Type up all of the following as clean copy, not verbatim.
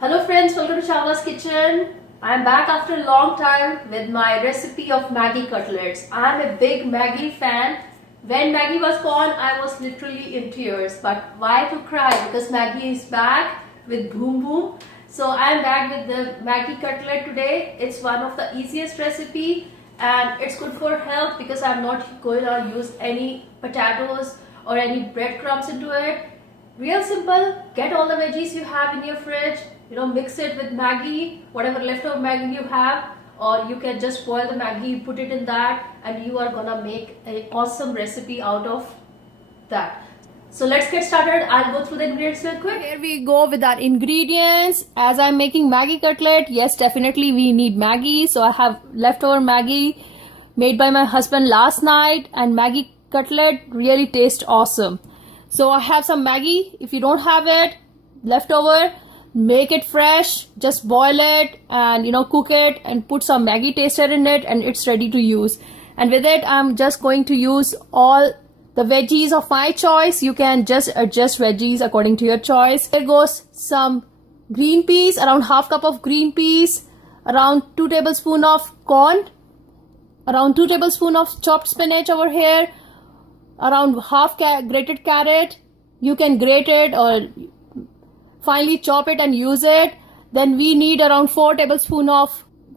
Hello friends, welcome to Chawla's Kitchen. I am back after a long time with my recipe of Maggi cutlets. I am a big Maggi fan. When Maggi was born, I was literally in tears. But why to cry? Because Maggi is back with Boom Boom. So I am back with the Maggi cutlet today. It's one of the easiest recipe and it's good for health because I'm not going to use any potatoes or any breadcrumbs into it. Real simple, get all the veggies you have in your fridge, mix it with Maggi, whatever leftover Maggi you have, or you can just boil the Maggi, put it in that, and you are gonna make an awesome recipe out of that. So let's get started. I'll go through the ingredients real quick. Here we go with our ingredients. As I'm making Maggi cutlet, yes, definitely we need Maggi. So I have leftover Maggi made by my husband last night, and Maggi cutlet really tastes awesome. So I have some Maggi. If you don't have it leftover, make it fresh, just boil it and cook it and put some Maggi taster in it and it's ready to use. And with it I'm just going to use all the veggies of my choice. You can just adjust veggies according to your choice. Here goes some green peas, around half cup of green peas, around 2 tablespoons of corn, around 2 tablespoons of chopped spinach over here, around half grated carrot. You can grate it or finely chop it and use it. Then we need around 4 tablespoons of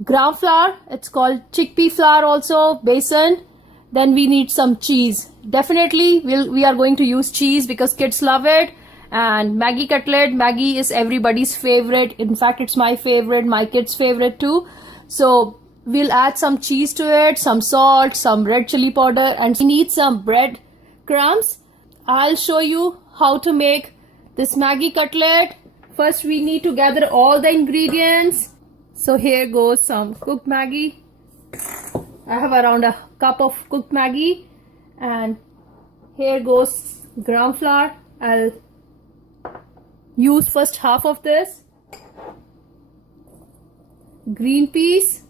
gram flour. It's called chickpea flour also, besan. Then we need some cheese. Definitely we are going to use cheese because kids love it. And Maggi cutlet, Maggi is everybody's favorite. In fact, it's my favorite, my kids' favorite too. So we'll add some cheese to it, some salt, some red chili powder, and we need some bread crumbs. I'll show you how to make this Maggi cutlet. First we need to gather all the ingredients. So here goes some cooked Maggi. I have around a cup of cooked Maggi, and here goes gram flour. I'll use first half of this. Green peas,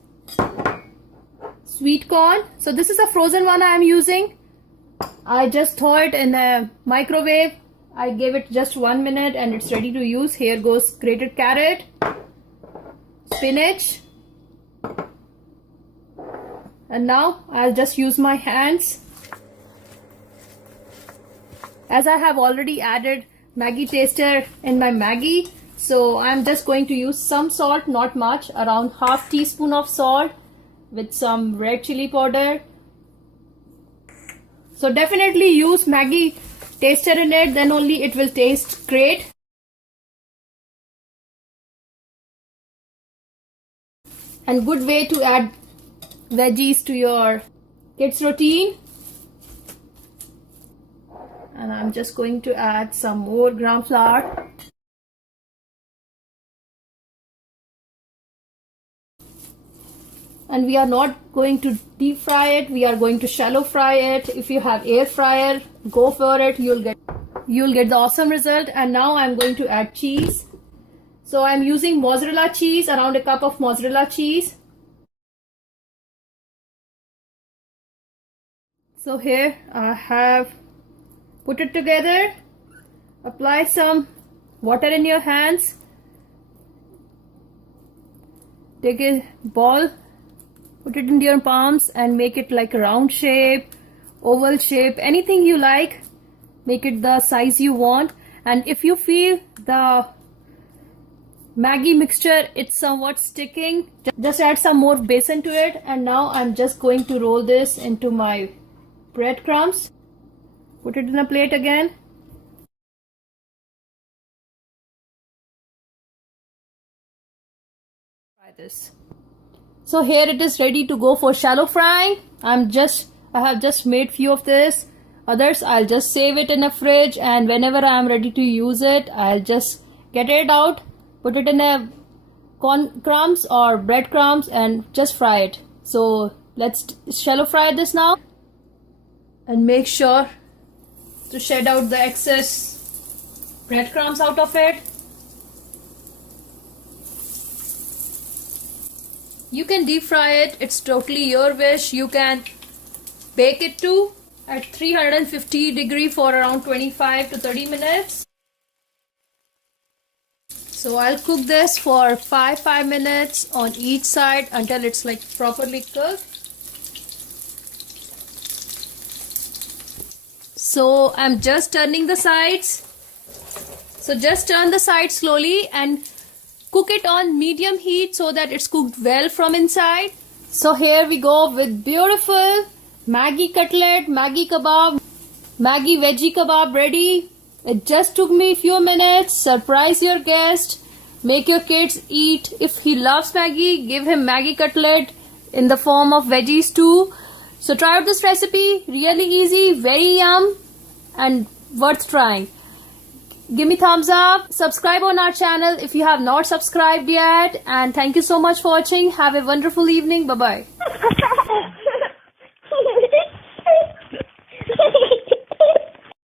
sweet corn. So this is a frozen one I am using. I just throw it in a microwave. I gave it just 1 minute and it's ready to use. Here goes grated carrot, spinach, and now I'll just use my hands. As I have already added Maggi taster in my Maggi, so I'm just going to use some salt, not much, around half teaspoon of salt with some red chili powder. So definitely use Maggi taster in it, then only it will taste great. And good way to add veggies to your kids' routine. And I'm just going to add some more gram flour. And we are not going to deep fry it, we are going to shallow fry it. If you have air fryer, go for it, you'll get the awesome result. And now I'm going to add cheese. So I'm using mozzarella cheese, around a cup of mozzarella cheese. So here I have put it together. Apply some water in your hands. Take a ball, put it into your palms and make it like a round shape, oval shape, anything you like. Make it the size you want. And if you feel the Maggi mixture, it's somewhat sticking, just add some more besan to it. And now I'm just going to roll this into my breadcrumbs. Put it in a plate again. Try this. So here it is ready to go for shallow frying. I have just made few of this. Others I'll just save it in a fridge, and whenever I am ready to use it, I'll just get it out, put it in a corn crumbs or breadcrumbs and just fry it. So let's shallow fry this now. And make sure to shed out the excess breadcrumbs out of it. You can deep fry it, it's totally your wish. You can bake it too at 350 degree for around 25 to 30 minutes. So I'll cook this for 5 minutes on each side until it's like properly cooked. So I'm just turning the sides. So just turn the sides slowly and cook it on medium heat so that it's cooked well from inside. So here we go with beautiful Maggi cutlet, Maggi kebab, Maggi veggie kebab ready. It just took me a few minutes. Surprise your guest. Make your kids eat. If he loves Maggi, give him Maggi cutlet in the form of veggies too. So try out this recipe. Really easy, very yum, and worth trying. Give me thumbs up. Subscribe on our channel if you have not subscribed yet. And thank you so much for watching. Have a wonderful evening. Bye-bye.